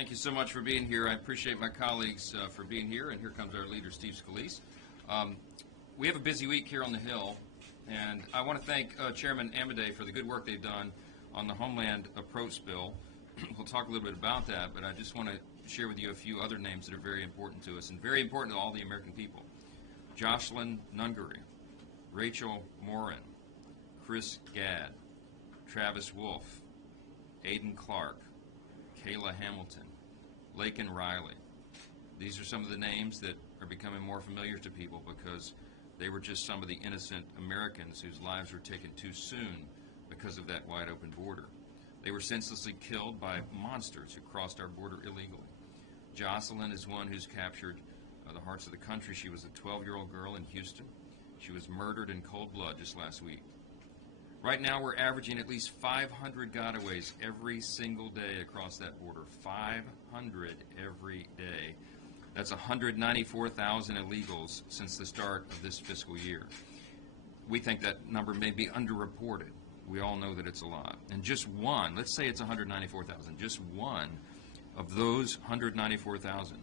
Thank you so much for being here. I appreciate my colleagues for being here, and here comes our leader, Steve Scalise. We have a busy week here on the Hill, and I want to thank Chairman Amodei for the good work they've done on the Homeland Approach Bill. We'll talk a little bit about that, but I just want to share with you a few other names that are very important to us and very important to all the American people. Jocelyn Nungary, Rachel Morin, Chris Gadd, Travis Wolf, Aiden Clark, Kayla Hamilton, Laken Riley. These are some of the names that are becoming more familiar to people because they were just some of the innocent Americans whose lives were taken too soon because of that wide open border. They were senselessly killed by monsters who crossed our border illegally. Jocelyn is one who's captured the hearts of the country. She was a 12-year-old girl in Houston. She was murdered in cold blood just last week. Right now, we're averaging at least 500 gotaways every single day across that border. 500 every day. That's 194,000 illegals since the start of this fiscal year. We think that number may be underreported. We all know that it's a lot. And just one, let's say it's 194,000, just one of those 194,000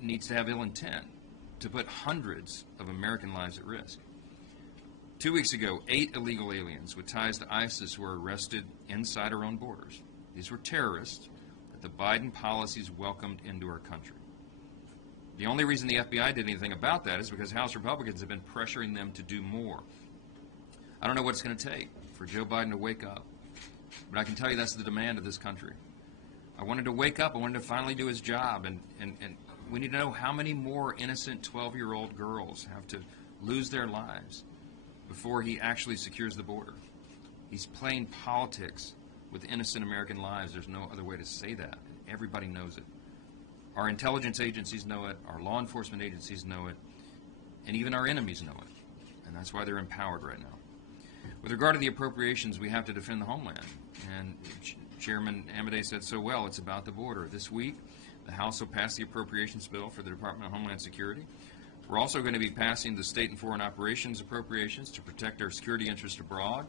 needs to have ill intent to put hundreds of American lives at risk. 2 weeks ago, 8 illegal aliens with ties to ISIS were arrested inside our own borders. These were terrorists that the Biden policies welcomed into our country. The only reason the FBI did anything about that is because House Republicans have been pressuring them to do more. I don't know what it's going to take for Joe Biden to wake up, but I can tell you that's the demand of this country. I wanted to wake up. I wanted to finally do his job, and we need to know how many more innocent 12-year-old girls have to lose their lives before he actually secures the border. He's playing politics with innocent American lives. There's no other way to say that. Everybody knows it. Our intelligence agencies know it, our law enforcement agencies know it, and even our enemies know it. And that's why they're empowered right now. With regard to the appropriations, we have to defend the homeland. And Chairman Amodei said so well, it's about the border. This week, the House will pass the appropriations bill for the Department of Homeland Security. We're also going to be passing the State and Foreign Operations appropriations to protect our security interests abroad,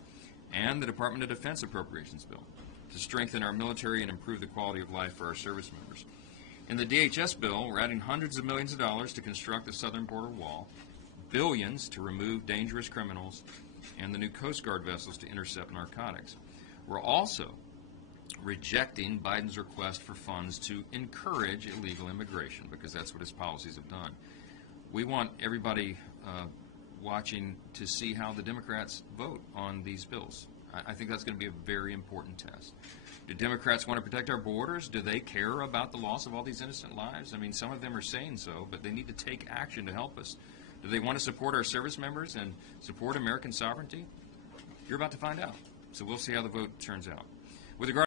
and the Department of Defense appropriations bill to strengthen our military and improve the quality of life for our service members. In the DHS bill, we're adding hundreds of millions of dollars to construct the southern border wall, billions to remove dangerous criminals, and the new Coast Guard vessels to intercept narcotics. We're also rejecting Biden's request for funds to encourage illegal immigration because that's what his policies have done. We want everybody watching to see how the Democrats vote on these bills. I think that's going to be a very important test. Do Democrats want to protect our borders? Do they care about the loss of all these innocent lives? I mean, some of them are saying so, but they need to take action to help us. Do they want to support our service members and support American sovereignty? You're about to find out. So we'll see how the vote turns out. With regard